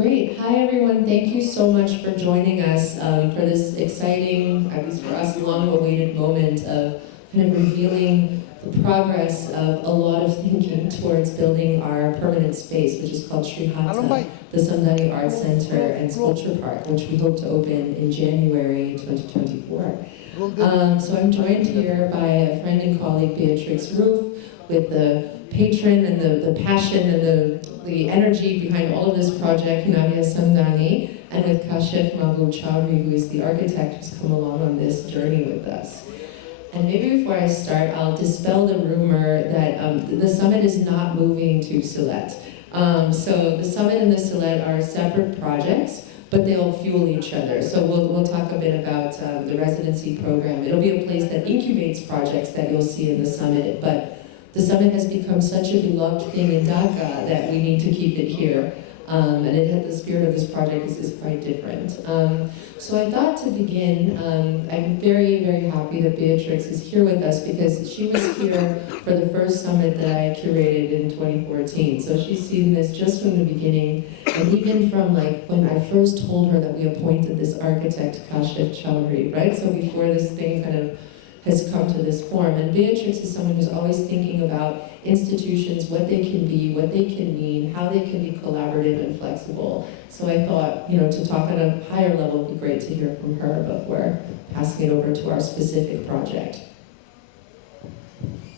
Great. Hi, everyone. Thank you so much for joining us for this exciting, at least for us, long-awaited moment of kind of revealing the progress of a lot of thinking towards building our permanent space, which is called Srihatta, the Samdani Art Center and Sculpture Park, which we hope to open in January 2024. So I'm joined here by a friend and colleague, Beatrix, with the patron and the passion and the energy behind all of this project, Nadia Samdani, and with Kashef Mahboob Chowdhury, who is the architect who's come along on this journey with us. And maybe before I start, I'll dispel the rumor that the summit is not moving to Sylhet. So the summit and the Sylhet are separate projects, but they'll fuel each other. So we'll talk a bit about the residency program. It'll be a place that incubates projects that you'll see in the summit, but the summit has become such a beloved thing in Dhaka that we need to keep it here. And the spirit of this project is quite different. So I thought to begin, I'm very, very happy that Beatrix is here with us because she was here for the first summit that I curated in 2014. So she's seen this just from the beginning, and even from like when I first told her that we appointed this architect, Kashef Chowdhury, right? So before this thing kind of has come to this form. And Beatrix is someone who's always thinking about institutions, what they can be, what they can mean, how they can be collaborative and flexible. So I thought, to talk on a higher level would be great to hear from her before passing it over to our specific project.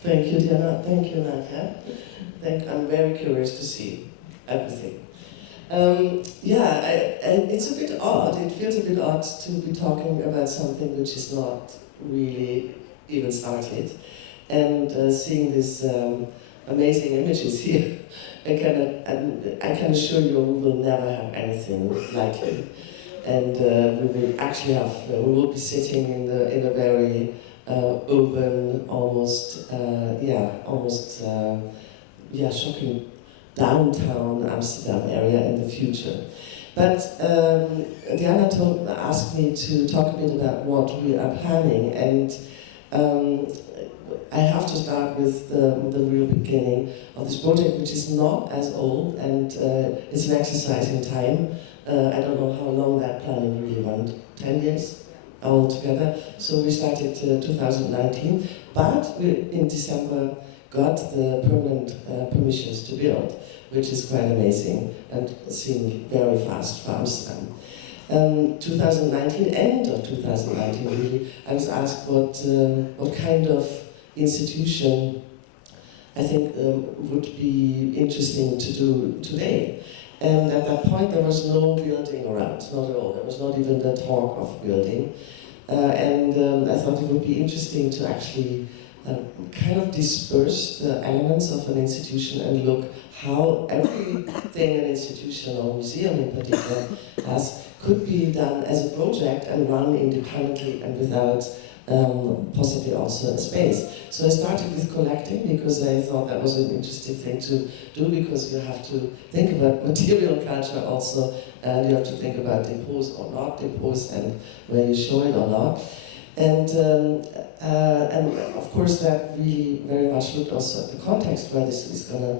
Thank you, Diana. Thank you, Nadia. I'm very curious to see everything. It's a bit odd. It feels a bit odd to be talking about something which is not really even started, and seeing these amazing images here, I can assure you we will never have anything like it, and we will be sitting in a very urban, shocking downtown Amsterdam area in the future. But Diana asked me to talk a bit about what we are planning, and I have to start with the real beginning of this project, which is not as old, and it's an exercise in time. I don't know how long that planning really went, 10 years altogether. So we started 2019, but we in December got the permanent permissions to build, which is quite amazing and seemed very fast for Amsterdam. 2019, end of 2019 really, I was asked what kind of institution I think would be interesting to do today. And at that point there was no building around, not at all. There was not even the talk of building. I thought it would be interesting to actually kind of disperse the elements of an institution and look how everything an institution or museum in particular has could be done as a project and run independently and without possibly also a space. So I started with collecting because I thought that was an interesting thing to do, because you have to think about material culture also, and you have to think about depose or not depose and where you show it or not. And of course that really very much looked also at the context where this is going to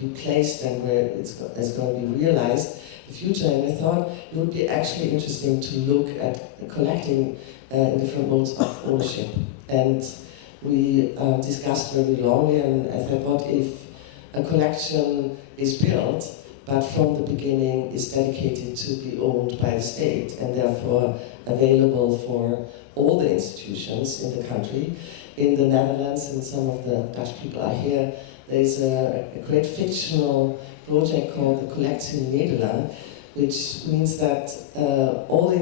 be placed and where it's going to be realized, the future. And I thought it would be actually interesting to look at collecting in different modes of ownership. And we discussed very longly, and I thought, what if a collection is built, but from the beginning is dedicated to be owned by the state and therefore available for all the institutions in the country. In the Netherlands, and some of the Dutch people are here, there's a great fictional project called the Collectie Nederland, which means that all the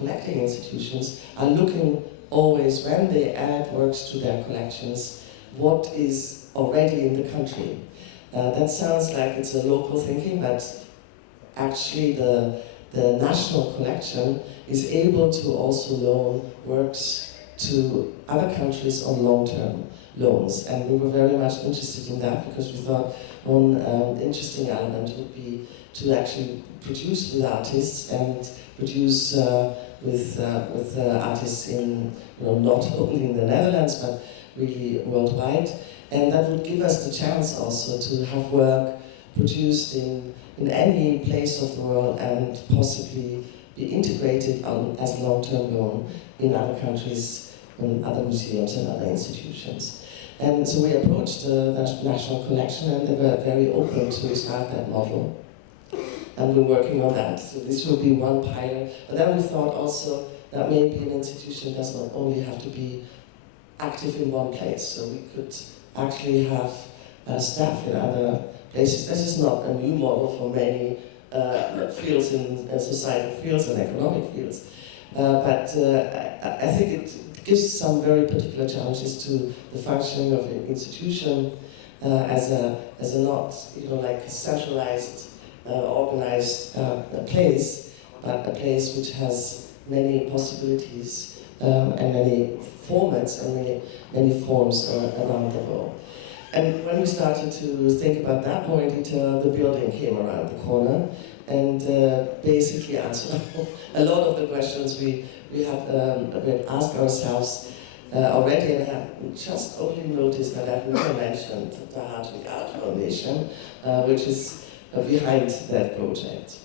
collecting institutions are looking always, when they add works to their collections, what is already in the country. That sounds like it's a local thinking, but actually the national collection is able to also loan works to other countries on long-term loans. And we were very much interested in that because we thought one interesting element would be to actually produce with artists and produce with artists in, not only in the Netherlands, but really worldwide. And that would give us the chance also to have work produced in any place of the world and possibly be integrated as long-term loan in other countries, in other museums and other institutions. And so we approached the National Collection and they were very open to start that model. And we're working on that. So this will be one pilot. But then we thought also that maybe an institution does not only have to be active in one place. So we could actually have staff in other places. This is not a new model for many fields in societal fields and economic fields. But I think it gives some very particular challenges to the functioning of an institution as a not, like a centralized, organized place, but a place which has many possibilities and many formats and many forms around the world. And when we started to think about that more in detail, the building came around the corner and basically answered a lot of the questions we had asked ourselves already, and have just only noticed that I've never mentioned the Hartwig Art Foundation, which is behind that project.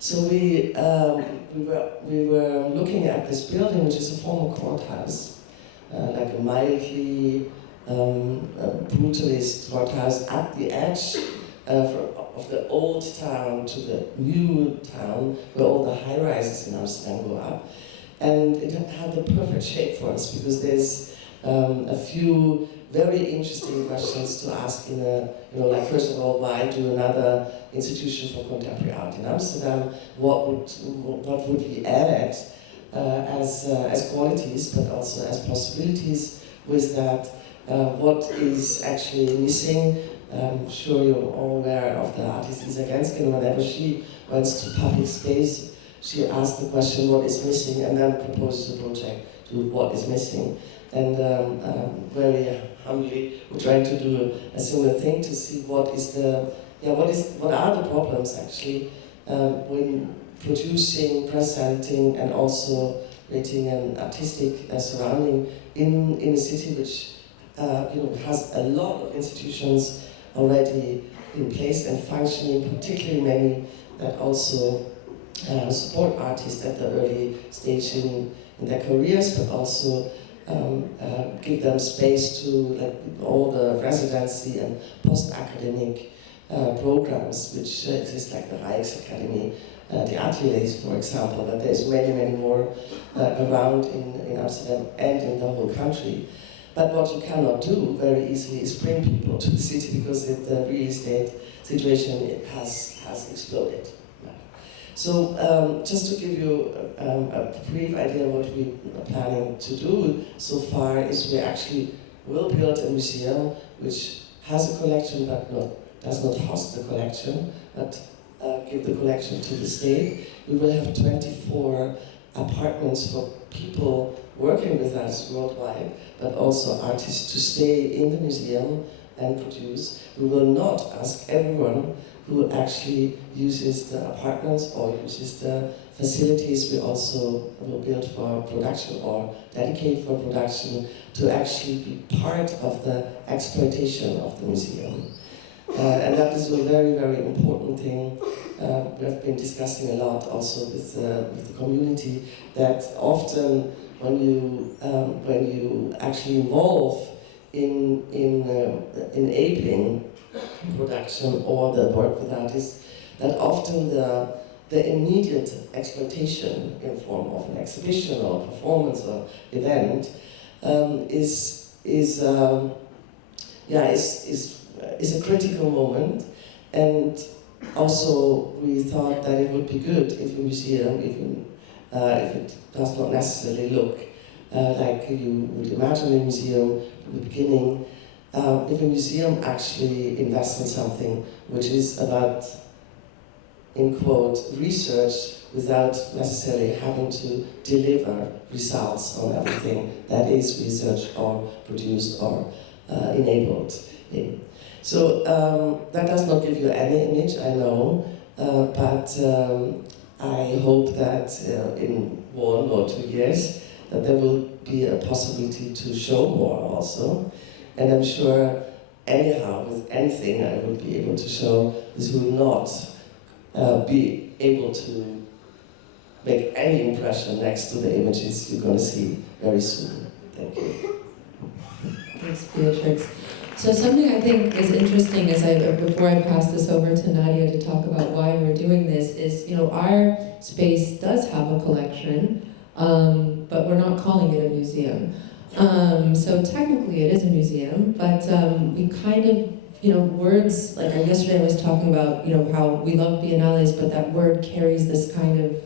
So we were looking at this building, which is a former courthouse, like a mildly brutalist courthouse at the edge of the old town to the new town, where all the high-rises in Amsterdam go up. And it had the perfect shape for us, because there's a few very interesting questions to ask in like, first of all, why do another institution for contemporary art in Amsterdam? What would we add as qualities, but also as possibilities with that? What is actually missing? I'm sure you're all aware of the artist Lisa Genskin. Whenever she went to public space, she asked the question, what is missing, and then proposes a project to what is missing. And very humbly, we're trying to do a similar thing to see what are the problems actually when producing, presenting, and also creating an artistic surrounding in a city which has a lot of institutions already in place and functioning, particularly many that also support artists at the early stage in their careers, but also give them space to, like, all the residency and post-academic programs which exist, like the Rijksacademie, the Ateliers, for example, but there's many more around in Amsterdam and in the whole country. But what you cannot do very easily is bring people to the city, because the real estate situation has exploded. So just to give you a brief idea of what we are planning to do so far is we actually will build a museum which has a collection but does not host the collection, but give the collection to the state. We will have 24 apartments for people working with us worldwide, but also artists to stay in the museum and produce. We will not ask everyone who actually uses the apartments or uses the facilities we also will build for production or dedicate for production to actually be part of the exploitation of the museum. And that is a very important thing. We have been discussing a lot also with the community, that often when you actually involve in enabling production or the work with artists, that often the immediate exploitation in form of an exhibition or performance or event is a critical moment. And also we thought that it would be good if a museum, if it does not necessarily look like you would imagine a museum from the beginning, if a museum actually invests in something which is about, in quote, research without necessarily having to deliver results on everything that is researched or produced or enabled in. So that does not give you any image, I know, but I hope that in 1 or 2 years that there will be a possibility to show more also. And I'm sure anyhow, with anything I would be able to show, this will not be able to make any impression next to the images you're going to see very soon. Thank you. Thanks, Beatrix. So something I think is interesting before I pass this over to Nadia to talk about why we're doing this is, our space does have a collection, but we're not calling it a museum. So technically it is a museum, but we kind of, words, like yesterday I was talking about, how we love biennales, but that word carries this kind of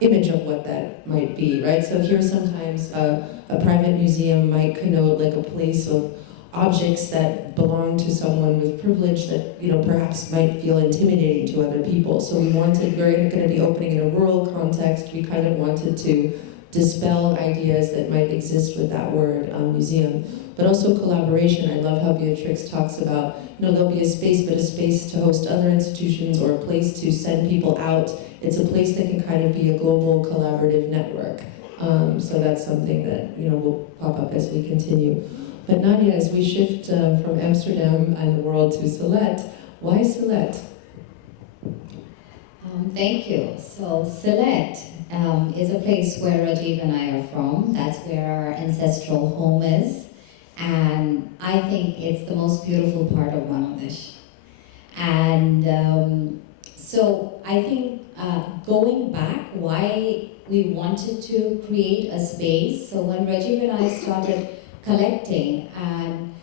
image of what that might be, right? So here sometimes a private museum might connote like a place of objects that belong to someone with privilege that, perhaps might feel intimidating to other people. So we're going to be opening in a rural context. We kind of wanted to dispel ideas that might exist with that word, museum. But also collaboration. I love how Beatrix talks about, there'll be a space, but a space to host other institutions or a place to send people out. It's a place that can kind of be a global collaborative network. So that's something that, will pop up as we continue. But Nadia, as we shift from Amsterdam and the world to Sylhet, why Sylhet? Thank you. So Sylhet is a place where Rajiv and I are from. That's where our ancestral home is. And I think it's the most beautiful part of Bangladesh. And so I think going back, why we wanted to create a space. So when Rajiv and I started collecting, and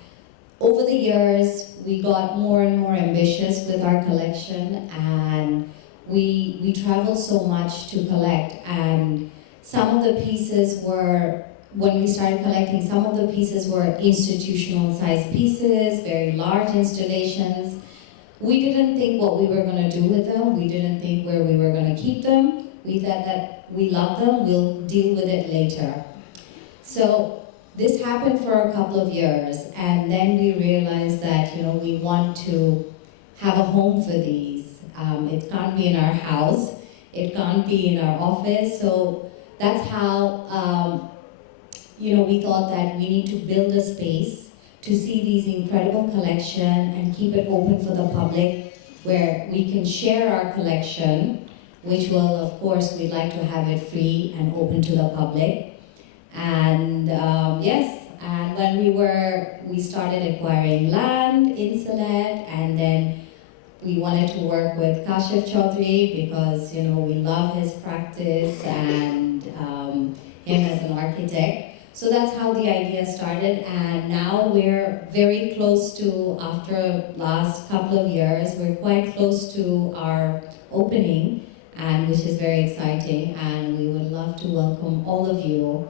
over the years we got more and more ambitious with our collection, and we traveled so much to collect, and some of the pieces were, when we started collecting, some of the pieces were institutional sized pieces, very large installations. We didn't think what we were going to do with them. We didn't think where we were going to keep them. We thought that we love them, we'll deal with it later. So this happened for a couple of years, and then we realized that, we want to have a home for these. It can't be in our house, it can't be in our office, so that's how, we thought that we need to build a space to see these incredible collection and keep it open for the public, where we can share our collection, which will, of course, we'd like to have it free and open to the public. And yes, and when we started acquiring land in Sylhet, and then we wanted to work with Kashef Chowdhury because, we love his practice and him as an architect. So that's how the idea started, and now we're very close to, after last couple of years, we're quite close to our opening, and which is very exciting, and we would love to welcome all of you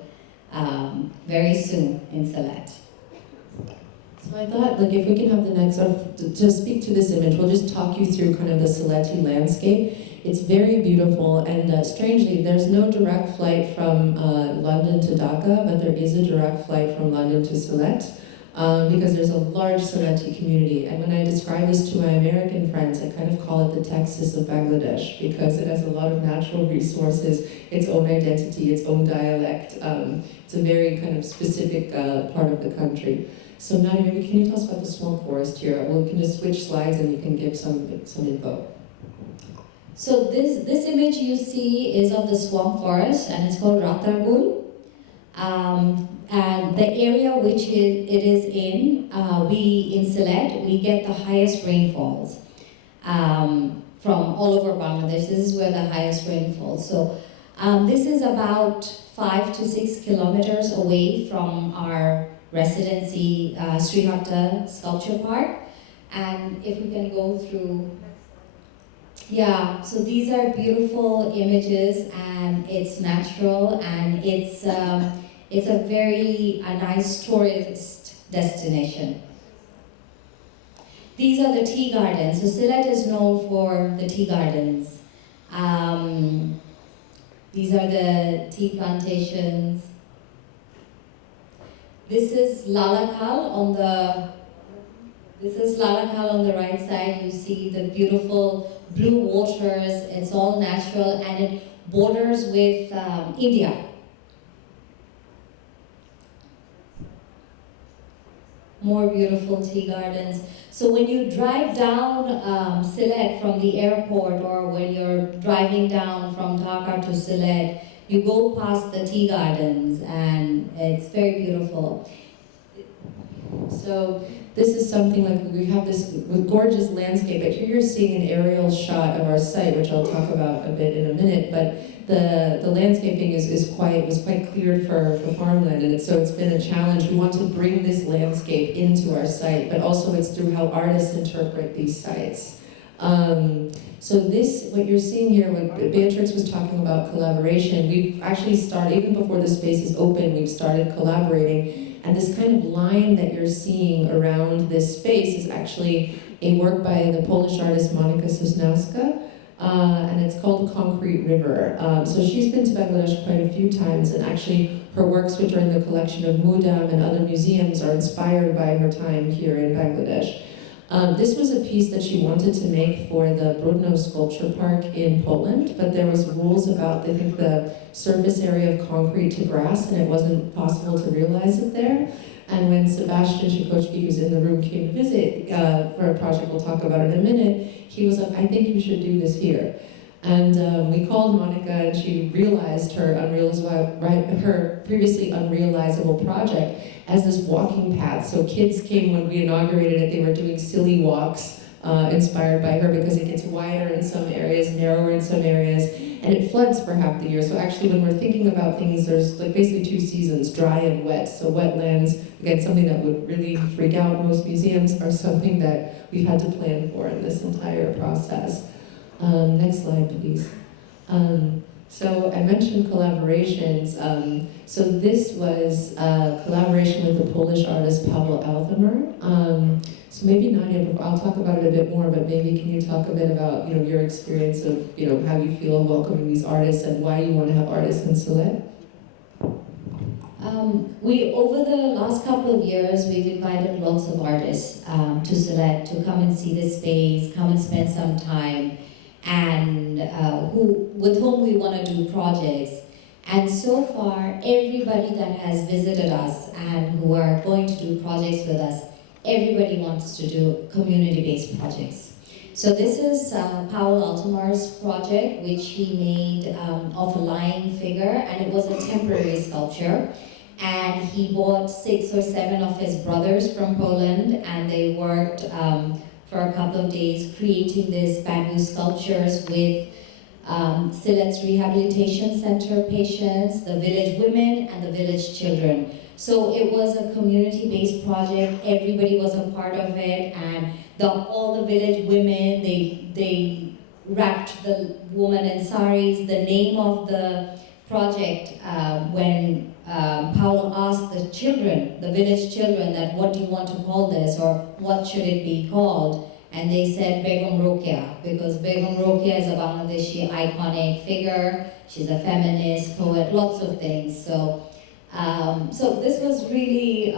very soon in Sylhet. So I thought, if we can have the next, to speak to this image, we'll just talk you through kind of the Sylheti landscape. It's very beautiful, and strangely, there's no direct flight from London to Dhaka, but there is a direct flight from London to Sylhet, because there's a large Sylheti community. And when I describe this to my American friends, I kind of call it the Texas of Bangladesh, because it has a lot of natural resources, its own identity, its own dialect. It's a very kind of specific part of the country. So Nadia, maybe can you tell us about the swamp forest here? We can just switch slides and you can give some info. So this image you see is of the swamp forest, and it's called Ratarbul. And the area which it is in, in Sylhet, we get the highest rainfalls from all over Bangladesh. This is where the highest rainfall. So this is about 5 to 6 kilometers away from our residency, Srihatta Sculpture Park. And if we can go through, yeah, so these are beautiful images, and it's natural, and it's a very nice tourist destination. These are the tea gardens. So Sylhet is known for the tea gardens. These are the tea plantations. This is Lalakal on the right side. You see the beautiful blue waters. It's all natural, and it borders with India. more beautiful tea gardens. So when you drive down Sylhet from the airport, or when you're driving down from Dhaka to Sylhet, you go past the tea gardens, and it's very beautiful. So this is something like we have this gorgeous landscape, but here you're seeing an aerial shot of our site, which I'll talk about a bit in a minute, but the landscaping was quite cleared for farmland, and so it's been a challenge. We want to bring this landscape into our site, but also it's through how artists interpret these sites. So this, what you're seeing here, when Beatrix was talking about collaboration, we've actually started, even before the space is open, we've started collaborating. And this kind of line that you're seeing around this space is actually a work by the Polish artist Monika Sosnowska, and it's called Concrete River. So she's been to Bangladesh quite a few times, and actually her works, which are in the collection of Mudam and other museums, are inspired by her time here in Bangladesh. This was a piece that she wanted to make for the Brudno Sculpture Park in Poland, but there was rules about, I think, the surface area of concrete to grass, and it wasn't possible to realize it there. And when Sebastian Shikochki, who's in the room, came to visit for a project we'll talk about in a minute, he was like, I think you should do this here. And we called Monika, and she realized her previously unrealizable project as this walking path. So kids came when we inaugurated it, they were doing silly walks inspired by her, because it gets wider in some areas, narrower in some areas, and it floods for half the year. So actually when we're thinking about things, there's like basically two seasons, dry and wet. So wetlands, again, something that would really freak out most museums, are something that we've had to plan for in this entire process. Next slide, please. So I mentioned collaborations. So this was a collaboration with the Polish artist Paweł Althamer. So maybe Nadia, I'll talk about it a bit more, but maybe can you talk a bit about your experience of how you feel welcoming these artists and why you want to have artists in Sylhet? We, over the last couple of years, we've invited lots of artists to Sylhet to come and see the space, come and spend some time, and with whom we want to do projects. And so far, everybody that has visited us and who are going to do projects with us, everybody wants to do community-based projects. So this is Paweł Althamer's project, which he made of a lying figure, and it was a temporary sculpture. And he bought 6 or 7 of his brothers from Poland, and they worked for a couple of days creating these bamboo sculptures with Sylhet's Rehabilitation Center patients, the village women, and the village children. So it was a community-based project. Everybody was a part of it, and all the village women, they wrapped the woman in saris. The name of the project, when Paweł asked the children, the village children, that what do you want to call this, or what should it be called? And they said Begum Rokeya, because Begum Rokeya is a Bangladeshi iconic figure. She's a feminist, poet, lots of things. So this was really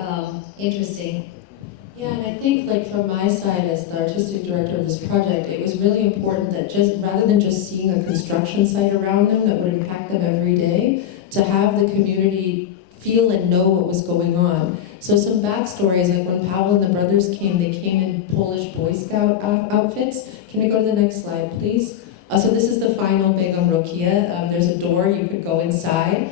interesting. Yeah, and I think from my side as the artistic director of this project, it was really important that rather than just seeing a construction site around them that would impact them every day, to have the community feel and know what was going on. So some backstories, like when Paweł and the brothers came, they came in Polish Boy Scout outfits. Can we go to the next slide, please? So this is the final Begum Rokeya. There's a door, you could go inside.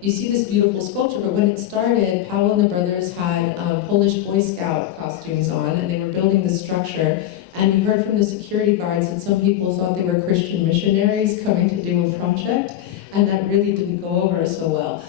You see this beautiful sculpture, but when it started, Paweł and the brothers had Polish Boy Scout costumes on, and they were building the structure. And we heard from the security guards that some people thought they were Christian missionaries coming to do a project, and that really didn't go over so well.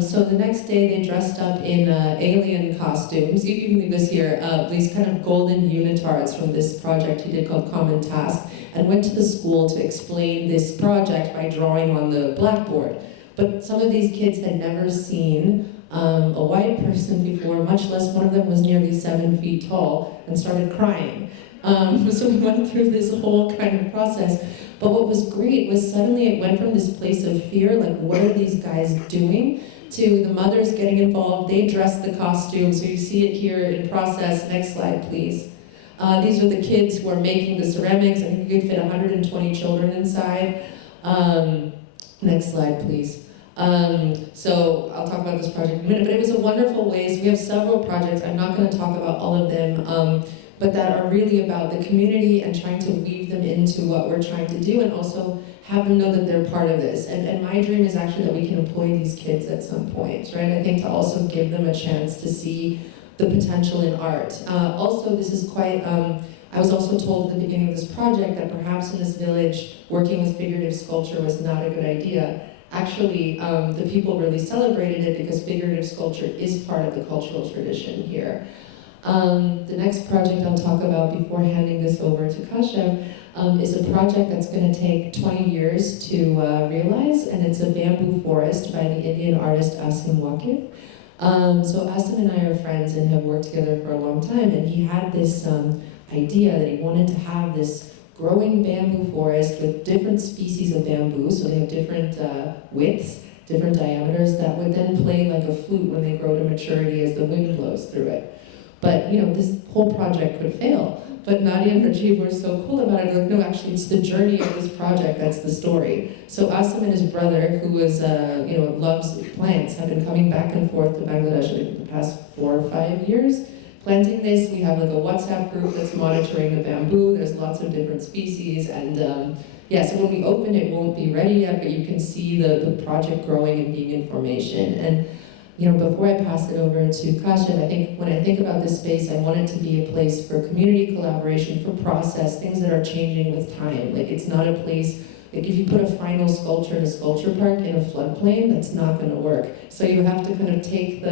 So the next day they dressed up in alien costumes. You can leave this here, these kind of golden unitards from this project he did called Common Task, and went to the school to explain this project by drawing on the blackboard. But some of these kids had never seen a white person before, much less one of them was nearly 7 feet tall, and started crying. So we went through this whole kind of process. But what was great was suddenly it went from this place of fear, like what are these guys doing, to the mothers getting involved. They dressed the costume, so you see it here in process. Next slide, please. These are the kids who are making the ceramics. I think you could fit 120 children inside. Next slide, please. So I'll talk about this project in a minute, but it was a wonderful way. So we have several projects. I'm not going to talk about all of them, but that are really about the community and trying to weave them into what we're trying to do, and also have them know that they're part of this. And my dream is actually that we can employ these kids at some point, right? I think to also give them a chance to see the potential in art. Also, this is quite, I was also told at the beginning of this project that perhaps in this village, working with figurative sculpture was not a good idea. Actually, the people really celebrated it because figurative sculpture is part of the cultural tradition here. The next project I'll talk about before handing this over to Kashef is a project that's going to take 20 years to realize, and it's a bamboo forest by the Indian artist Asim Waqif. So Asim and I are friends and have worked together for a long time, and he had this idea that he wanted to have this growing bamboo forest with different species of bamboo, so they have different widths, different diameters, that would then play like a flute when they grow to maturity as the wind blows through it. But this whole project could fail. But Nadia and Rajiv were so cool about it. They're like, no, actually, it's the journey of this project that's the story. So Asim and his brother, who was, loves plants, have been coming back and forth to Bangladesh for the past 4 or 5 years, planting this. We have like a WhatsApp group that's monitoring the bamboo. There's lots of different species, and so when we open it, won't be ready yet, but you can see the project growing and being in formation. And before I pass it over to Kashef, I think when I think about this space, I want it to be a place for community collaboration, for process, things that are changing with time. Like, it's not a place, like if you put a final sculpture in a sculpture park in a floodplain, that's not going to work. So you have to kind of take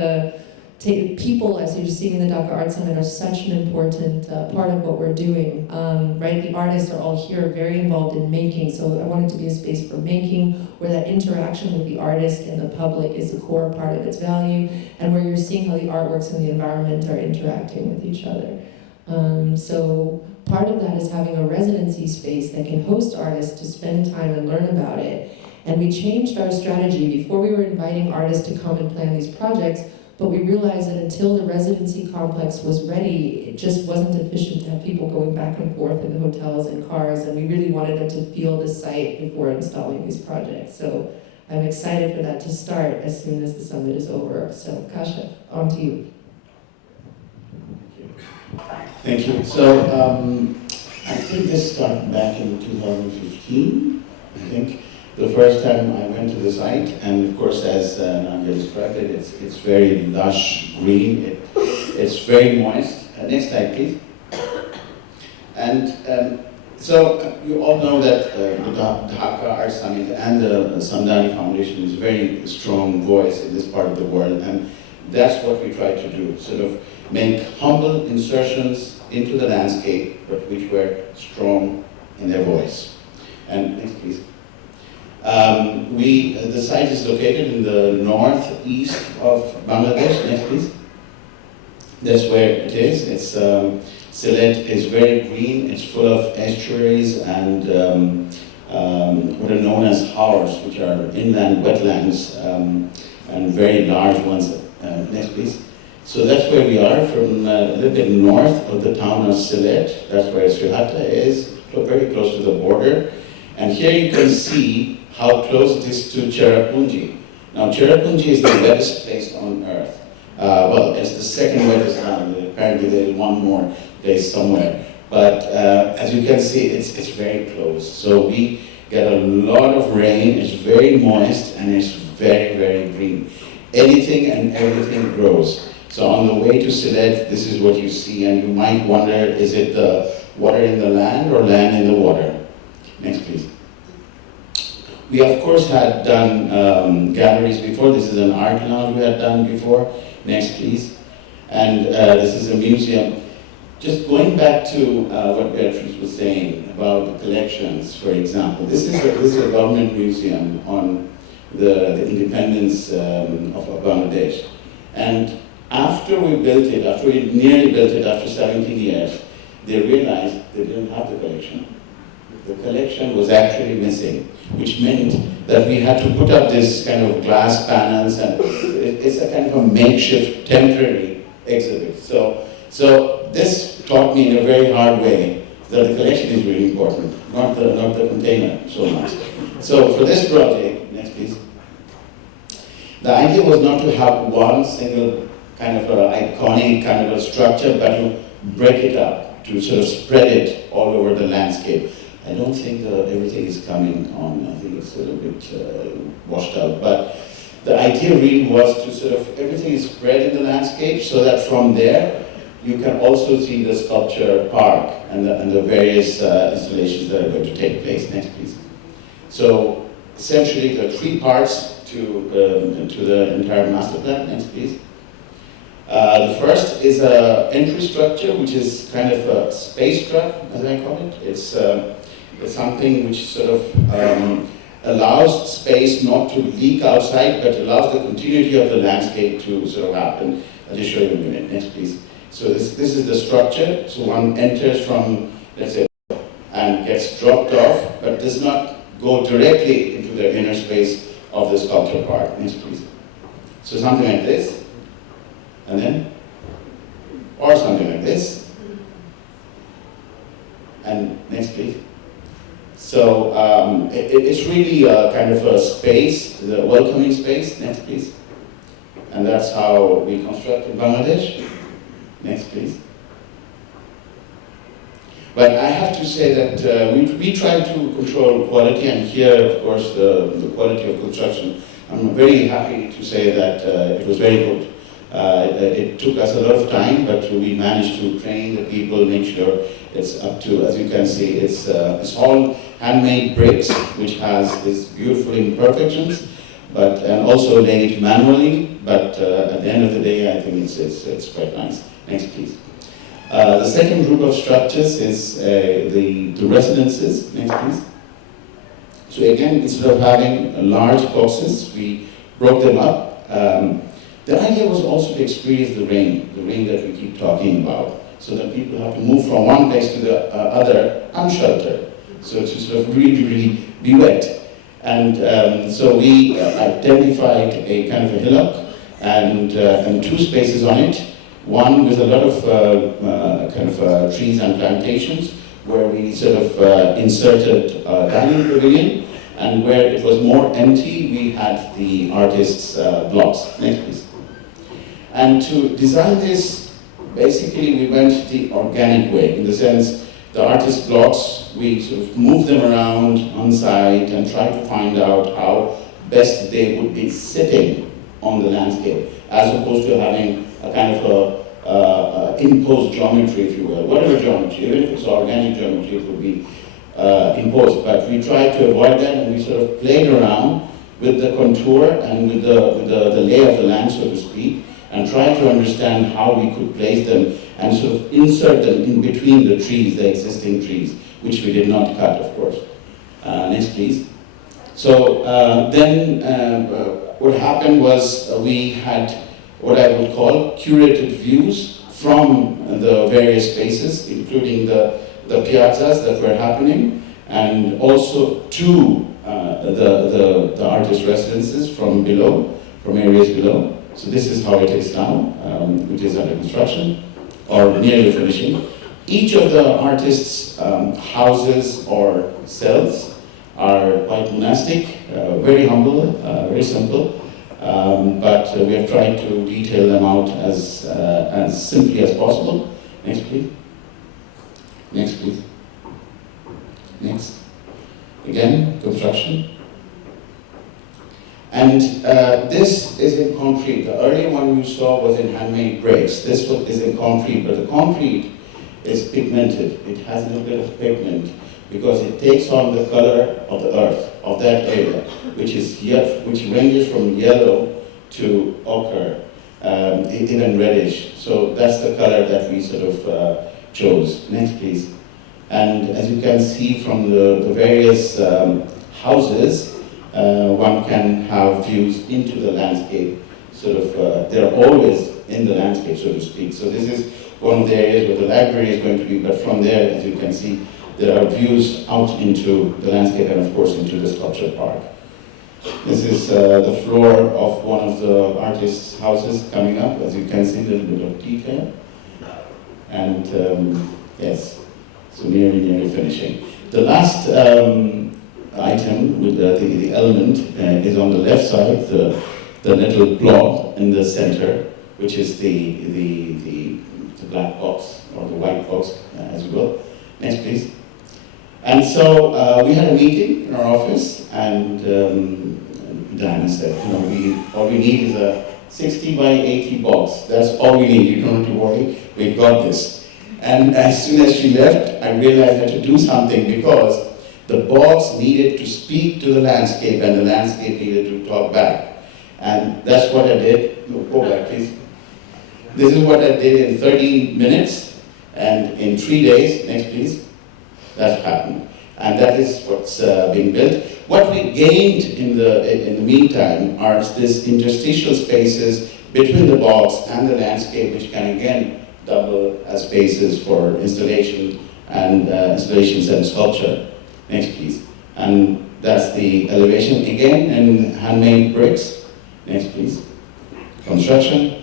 people, as you're seeing in the Dhaka Art Summit, are such an important part of what we're doing, right? The artists are all here, very involved in making, so I want it to be a space for making, where that interaction with the artist and the public is a core part of its value, and where you're seeing how the artworks and the environment are interacting with each other. So part of that is having a residency space that can host artists to spend time and learn about it. And we changed our strategy. Before, we were inviting artists to come and plan these projects, but we realized that until the residency complex was ready, it just wasn't efficient to have people going back and forth in the hotels and cars, and we really wanted them to feel the site before installing these projects. So I'm excited for that to start as soon as the summit is over. So Kashef, on to you. Thank you. So I think this started back in 2015, I think. The first time I went to the site, and of course, as Nadia described it, it's very lush green. It's very moist. Next slide, please. And so you all know that the Dhaka Art Summit and the Samdani Foundation is a very strong voice in this part of the world, and that's what we try to do, sort of make humble insertions into the landscape, but which were strong in their voice. And next, please. The site is located in the northeast of Bangladesh. Next, please. That's where it is. It's Sylhet is very green. It's full of estuaries and what are known as haors, which are inland wetlands, and very large ones. Next, please. So that's where we are, from a little bit north of the town of Sylhet. That's where Srihatta is, very close to the border. And here you can see how close it is to Cherrapunji. Now, Cherrapunji is the wettest place on Earth. Well, it's the second wettest now. Apparently, there's one more place somewhere. But as you can see, it's very close. So we get a lot of rain. It's very moist, and it's very, very green. Anything and everything grows. So on the way to Sylhet, this is what you see, and you might wonder, is it the water in the land or land in the water? Next, please. We, of course, had done galleries before. This is an art lounge we had done before. Next, please. And this is a museum. Just going back to what Beatrix was saying about the collections, for example. This is a government museum on the independence of Bangladesh. And after we built it, after we nearly built it after 17 years, they realized they didn't have the collection. The collection was actually missing, which meant that we had to put up this kind of glass panels, and it's a kind of a makeshift temporary exhibit. So this taught me in a very hard way that the collection is really important, not the container so much. So for this project, next please. The idea was not to have one single kind of iconic kind of a structure, but to break it up, to sort of spread it all over the landscape. I don't think everything is coming on. I think it's a little bit washed out. But the idea really was to sort of, everything is spread in the landscape so that from there you can also see the sculpture park and the various installations that are going to take place. Next, please. So essentially there are three parts to the entire master plan. Next, please. The first is an entry structure, which is kind of a space truck, as I call it. It's something which sort of allows space not to leak outside, but allows the continuity of the landscape to sort of happen. I'll just show you in a minute. Next, please. So this is the structure. So one enters from, let's say, and gets dropped off, but does not go directly into the inner space of the sculpture park. Next, please. So something like this. And then, or something like this. And next, please. So it's really a kind of a space, the welcoming space. Next, please. And that's how we construct in Bangladesh. Next, please. But I have to say that we try to control quality, and here, of course, the quality of construction. I'm very happy to say that it was very good. It took us a lot of time, but we managed to train the people, make sure it's up to, as you can see, it's all handmade bricks, which has these beautiful imperfections, and also laid manually, but at the end of the day, I think it's quite nice. Next, please. The second group of structures is the residences. Next, please. So again, instead of having large boxes, we broke them up. The idea was also to experience the rain that we keep talking about, so that people have to move from one place to the other unsheltered, so to sort of really be wet. And so we identified a kind of a hillock and two spaces on it, one with a lot of trees and plantations, where we sort of inserted a dining pavilion, and where it was more empty, we had the artist's blocks. Next, please. And to design this, basically we went the organic way, in the sense the artist blocks, we sort of moved them around on site and tried to find out how best they would be sitting on the landscape, as opposed to having a kind of a imposed geometry, if you will. Whatever geometry, even if it's organic geometry, it would be imposed. But we tried to avoid that, and we sort of played around with the contour and with the lay of the land, so to speak, and tried to understand how we could place them and sort of insert them in between the trees, the existing trees, which we did not cut, of course. Next, please. So then what happened was we had what I would call curated views from the various spaces, including the piazzas that were happening, and also to the artist residences from below, from areas below. So this is how it is now, which is under construction, or nearly finishing. Each of the artists' houses or cells are quite monastic, very humble, very simple, but we have tried to detail them out as simply as possible. Next, please. Next, please. Next. Again, construction. And this is in concrete. The earlier one you saw was in handmade bricks. This one is in concrete, but the concrete is pigmented. It has a little bit of pigment because it takes on the color of the earth, of that area, which ranges from yellow to ochre, even reddish. So that's the color that we sort of chose. Next, please. And as you can see from the various houses, one can have views into the landscape. Sort of, they're always in the landscape, so to speak. So this is one of the areas where the library is going to be, but from there, as you can see, there are views out into the landscape and, of course, into the sculpture park. This is the floor of one of the artists' houses coming up. As you can see, a little bit of detail. And yes, so nearly finishing. The last item with the element is on the left side, the little blob in the center, which is the black box, or the white box, as you will. Next, please. And so we had a meeting in our office, and Diana said, all we need is a 60 by 80 box. That's all we need. You don't have to worry. We've got this. And as soon as she left, I realized I had to do something, because the box needed to speak to the landscape, and the landscape needed to talk back. And that's what I did. No, go back, please. This is what I did in 30 minutes, and in 3 days. Next, please. That happened. And that is what's being built. What we gained in the meantime are these interstitial spaces between the box and the landscape, which can again double as spaces for installations and sculpture. Next, please. And that's the elevation again in handmade bricks. Next, please. Construction.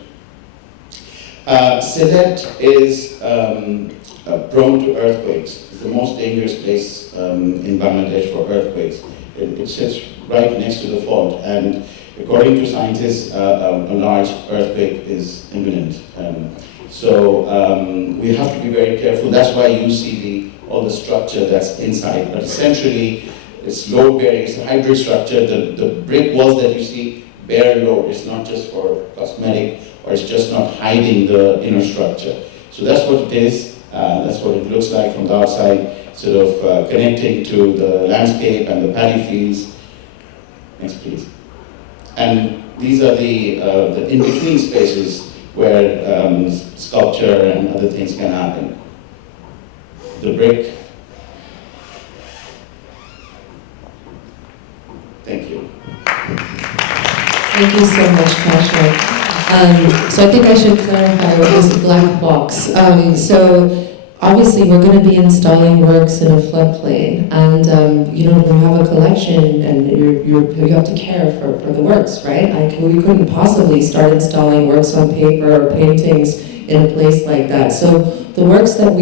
Sylhet is prone to earthquakes. It's the most dangerous place in Bangladesh for earthquakes. It sits right next to the fault, and according to scientists, a large earthquake is imminent. So we have to be very careful. That's why you see all the structure that's inside. But essentially, it's load bearing. It's a hybrid structure. The brick walls that you see bear load. It's not just for cosmetic, or it's just not hiding the inner structure. So that's what it is. That's what it looks like from the outside, sort of connecting to the landscape and the paddy fields. Next, please. And these are the in-between spaces where sculpture and other things can happen. The brick. Thank you. Thank you so much, Kashef. So I think I should clarify what is a black box. So obviously we're going to be installing works in a floodplain, and you have a collection, and you have to care for the works, right? We couldn't possibly start installing works on paper or paintings in a place like that. So the works that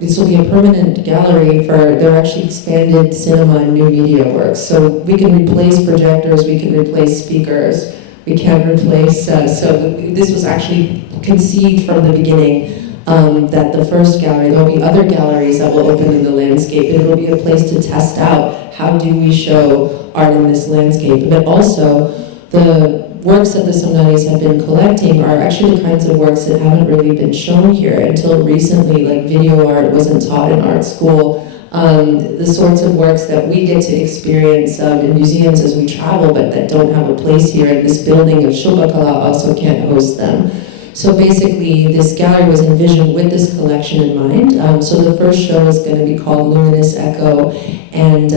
this will be a permanent gallery they're actually expanded cinema and new media works. So we can replace projectors, we can replace speakers, we can replace, so this was actually conceived from the beginning, that the first gallery, there'll be other galleries that will open in the landscape. It will be a place to test out how do we show art in this landscape. But also, the works that the Samdanis have been collecting are actually the kinds of works that haven't really been shown here until recently. Like video art wasn't taught in art school. The sorts of works that we get to experience in museums as we travel, but that don't have a place here, and this building of Shilpakala also can't host them. So basically, this gallery was envisioned with this collection in mind. So the first show is going to be called Luminous Echo, and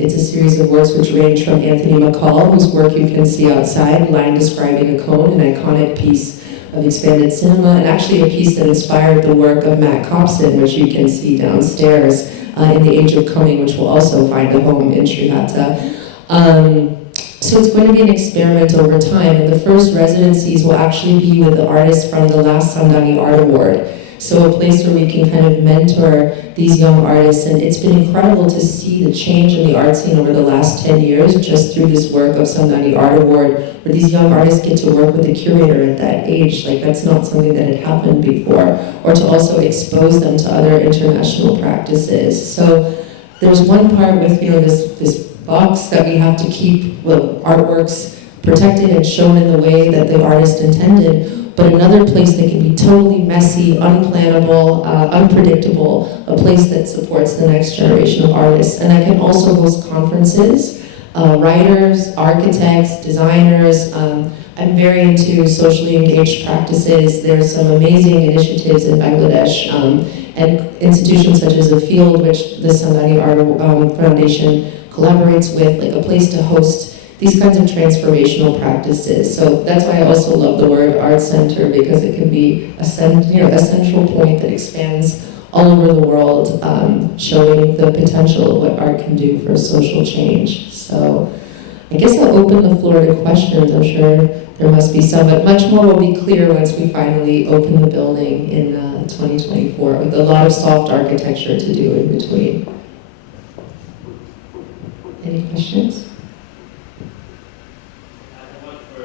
it's a series of works which range from Anthony McCall, whose work you can see outside, Line Describing a Cone, an iconic piece of expanded cinema, and actually a piece that inspired the work of Matt Copson, which you can see downstairs in The Age of Coming, which will also find a home in Srihatta. So it's going to be an experiment over time, and the first residencies will actually be with the artists from the last Samdani Art Award. So a place where we can kind of mentor these young artists, and it's been incredible to see the change in the art scene over the last 10 years just through this work of Samdani Art Award, where these young artists get to work with the curator at that age. Like, that's not something that had happened before, or to also expose them to other international practices. So there's one part with this box that we have to keep artworks protected and shown in the way that the artist intended, but another place that can be totally messy, unplannable, unpredictable, a place that supports the next generation of artists. And I can also host conferences, writers, architects, designers. I'm very into socially engaged practices. There's some amazing initiatives in Bangladesh, and institutions such as The Field, which the Samdani Art Foundation collaborates with, like a place to host these kinds of transformational practices. So that's why I also love the word art center, because it can be a central point that expands all over the world, showing the potential of what art can do for social change. So I guess I'll open the floor to questions. I'm sure there must be some, but much more will be clear once we finally open the building in 2024, with a lot of soft architecture to do in between. Any questions? I have one for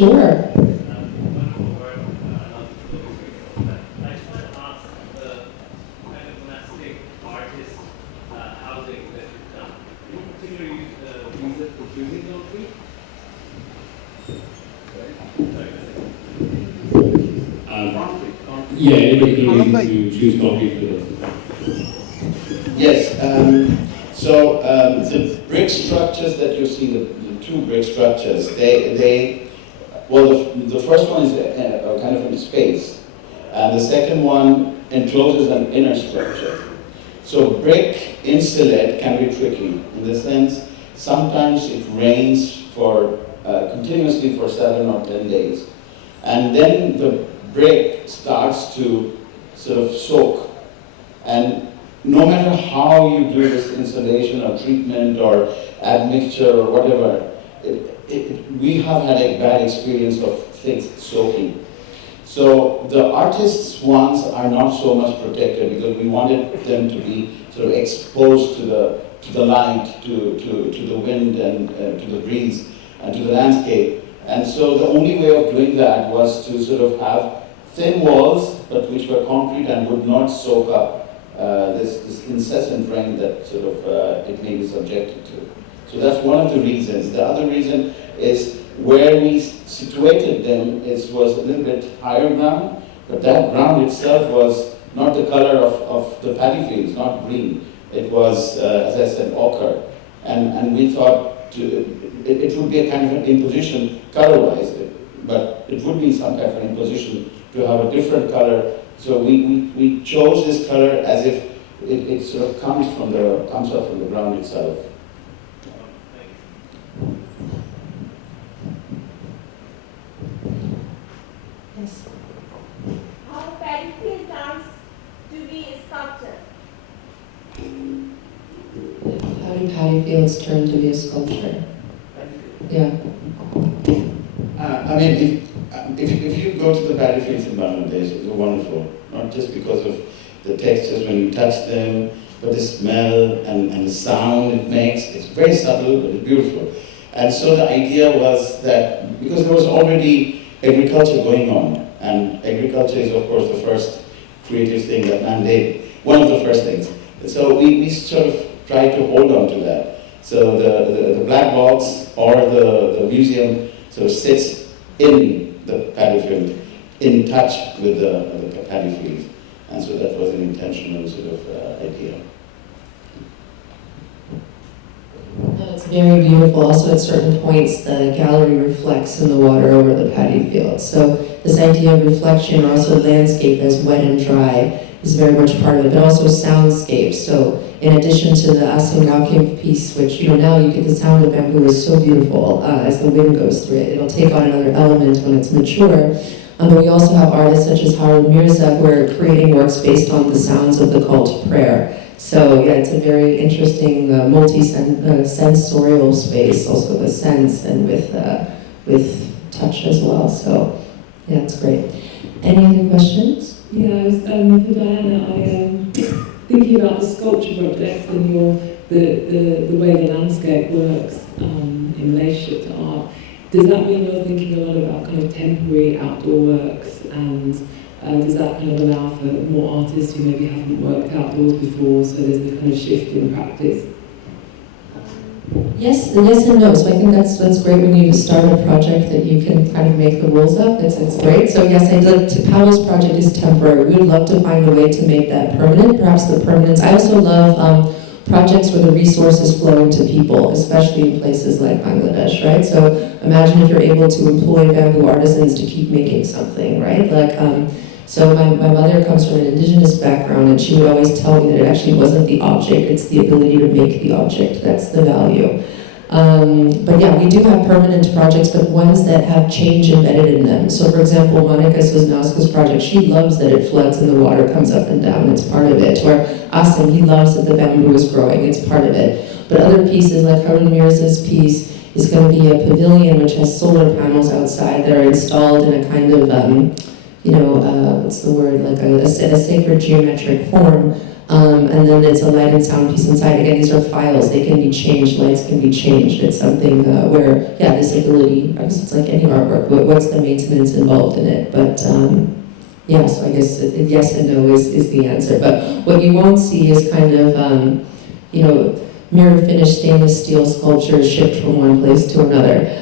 Sure. Yeah, anybody can need to choose concrete for this. Yes, the brick structures that you see, the two brick structures, the first one is a kind of in space, and the second one encloses an inner structure. So brick in Sylhet can be tricky in the sense sometimes it rains for continuously for 7 or 10 days, and then the brick starts to sort of soak, and no matter how you do this insulation or treatment or admixture or whatever, we have had a bad experience of things soaking. So the artists' ones are not so much protected because we wanted them to be sort of exposed to the light, to the wind and to the breeze and to the landscape. And so the only way of doing that was to sort of have thin walls, but which were concrete and would not soak up this incessant rain that sort of it may be subjected to. So that's one of the reasons. The other reason is where we situated them was a little bit higher ground, but that ground itself was not the color of the paddy fields, not green. It was, as I said, ochre. And we thought it would be a kind of an imposition color-wise, but it would be some kind of an imposition to have a different color. So we chose this color as if it sort of comes up from the ground itself. Yes. How paddy field turns to be a sculpture? How do paddy fields turn to be a sculpture? Yeah. I mean, if you go to the paddy fields in Bangladesh, it's wonderful. Not just because of the textures when you touch them, but the smell and the sound it makes. It's very subtle, but it's beautiful. And so the idea was that because there was already agriculture going on, and agriculture is of course the first creative thing that man did, one of the first things. So we sort of tried to hold on to that. So the black box or the museum sort of sits in the paddy field, in touch with the paddy field. And so that was an intentional sort of idea. It's very beautiful. Also, at certain points, the gallery reflects in the water over the paddy field. So this idea of reflection, or also landscape as wet and dry, is very much part of it, but also soundscape. So in addition to the Asam piece, which now you get the sound of bamboo is so beautiful as the wind goes through it. It'll take on another element when it's mature. But we also have artists such as Hartwig who are creating works based on the sounds of the call to prayer. So yeah, it's a very interesting multi-sensorial space, also with sense and with touch as well. So yeah, it's great. Any other questions? Yeah, I was, for Diana, I thinking about the sculpture projects and the way the landscape works in relationship to art. Does that mean you're thinking a lot about kind of temporary outdoor works, and does that kind of allow for more artists who maybe haven't worked outdoors before, so there's the kind of shift in practice? Yes and no. So I think that's great when you start a project that you can kind of make the rules up. It's great. So yes, Paolo's project is temporary. We would love to find a way to make that permanent, perhaps the permanence. I also love projects where the resources flow into people, especially in places like Bangladesh, right? So imagine if you're able to employ bamboo artisans to keep making something, right? So my mother comes from an indigenous background, and she would always tell me that it actually wasn't the object, it's the ability to make the object, that's the value. But yeah, we do have permanent projects, but ones that have change embedded in them. So for example, Monica Sosnowska's project, she loves that it floods and the water comes up and down, it's part of it. Or Asim, he loves that the bamboo is growing, it's part of it. But other pieces, like Harun Mirza's piece, is going to be a pavilion which has solar panels outside that are installed in a kind of what's the word, like a sacred geometric form. And then it's a light and sound piece inside. Again, these are files. They can be changed. Lights can be changed. It's something where, yeah, this ability, I guess it's like any artwork. What's the maintenance involved in it? But yeah, so I guess yes and no is the answer. But what you won't see is kind of, mirror finished stainless steel sculptures shipped from one place to another.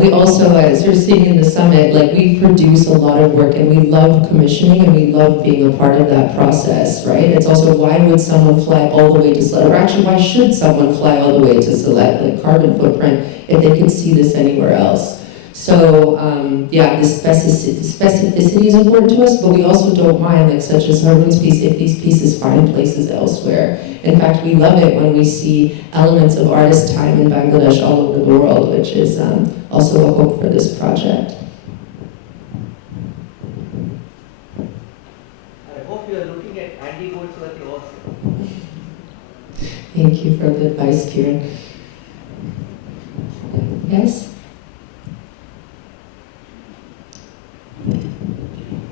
We also, as you're seeing in the summit, like we produce a lot of work and we love commissioning and we love being a part of that process, right? It's also why would someone fly all the way to Sylhet, or actually why should someone fly all the way to Sylhet, like carbon footprint, if they could see this anywhere else? So yeah, the specificity is important to us, but we also don't mind, like such as Harun's piece, if these pieces find places elsewhere. In fact, we love it when we see elements of artist time in Bangladesh all over the world, which is also a hope for this project. I hope you are looking at Andy Goldsworthy also. Thank you for the advice, Kieran. Yes?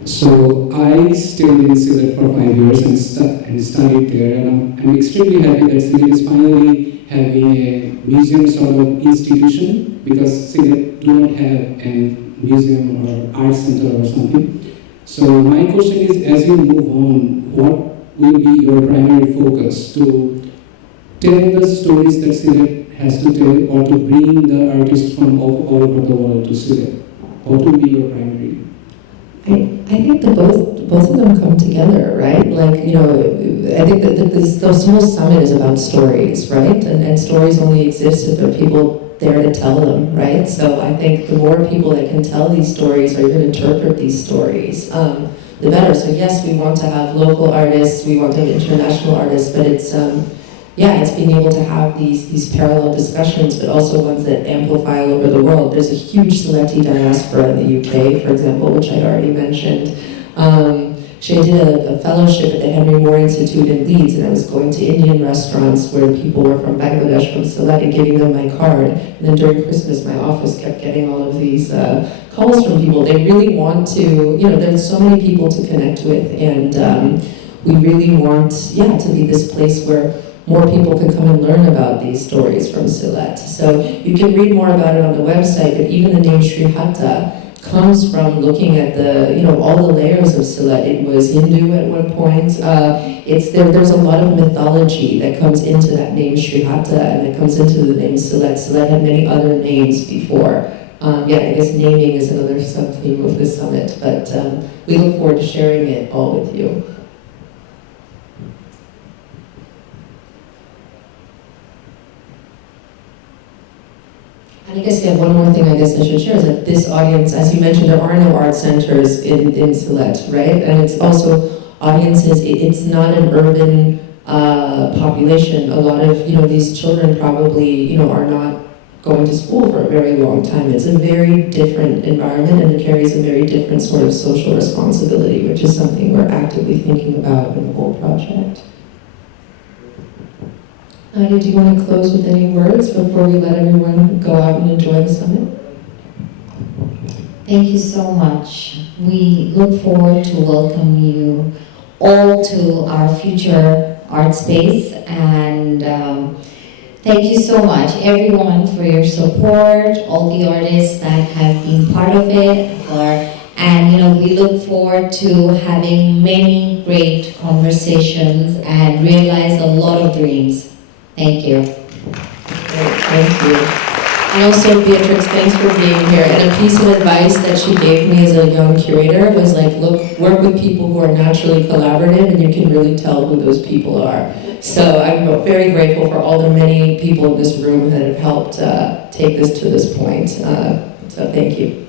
So I stayed in Sylhet for 5 years and studied there, and I'm extremely happy that Sylhet is finally having a museum sort of institution, because Sylhet do not have a museum or art center or something. So my question is, as you move on, what will be your primary focus to tell the stories that Sylhet has to tell, or to bring the artists from all over the world to Sylhet? What will be your primary? I think that both of them come together, right? Like, I think that this whole summit is about stories, right? And stories only exist if there are people there to tell them, right? So I think the more people that can tell these stories or even interpret these stories, the better. So yes, we want to have local artists, we want to have international artists, but it's it's being able to have these parallel discussions, but also ones that amplify all over the world. There's a huge Sylheti diaspora in the UK, for example, which I already mentioned. I did a fellowship at the Henry Moore Institute in Leeds, and I was going to Indian restaurants where people were from Bangladesh, from Sylhet, and giving them my card. And then during Christmas, my office kept getting all of these calls from people. They really want to, there's so many people to connect with, and we really want, to be this place where more people can come and learn about these stories from Sylhet. So you can read more about it on the website, but even the name Srihatta comes from looking at all the layers of Sylhet. It was Hindu at one point. There's a lot of mythology that comes into that name Srihatta, and that comes into the name Sylhet. Sylhet had many other names before. I guess naming is another sub-theme of this summit, but we look forward to sharing it all with you. And I guess, one more thing I guess I should share is that this audience, as you mentioned, there are no art centers in Sylhet, right? And it's also audiences, it's not an urban population. A lot of, these children probably, are not going to school for a very long time. It's a very different environment, and it carries a very different sort of social responsibility, which is something we're actively thinking about in the whole project. Nadia, do you want to close with any words before we let everyone go out and enjoy the summit? Thank you so much. We look forward to welcoming you all to our future art space, and thank you so much, everyone, for your support, all the artists that have been part of it, and we look forward to having many great conversations and realize a lot of dreams. Thank you. Great, thank you. And also, Beatrix, thanks for being here. And a piece of advice that she gave me as a young curator was like, look, work with people who are naturally collaborative, and you can really tell who those people are. So I'm very grateful for all the many people in this room that have helped take this to this point. So thank you.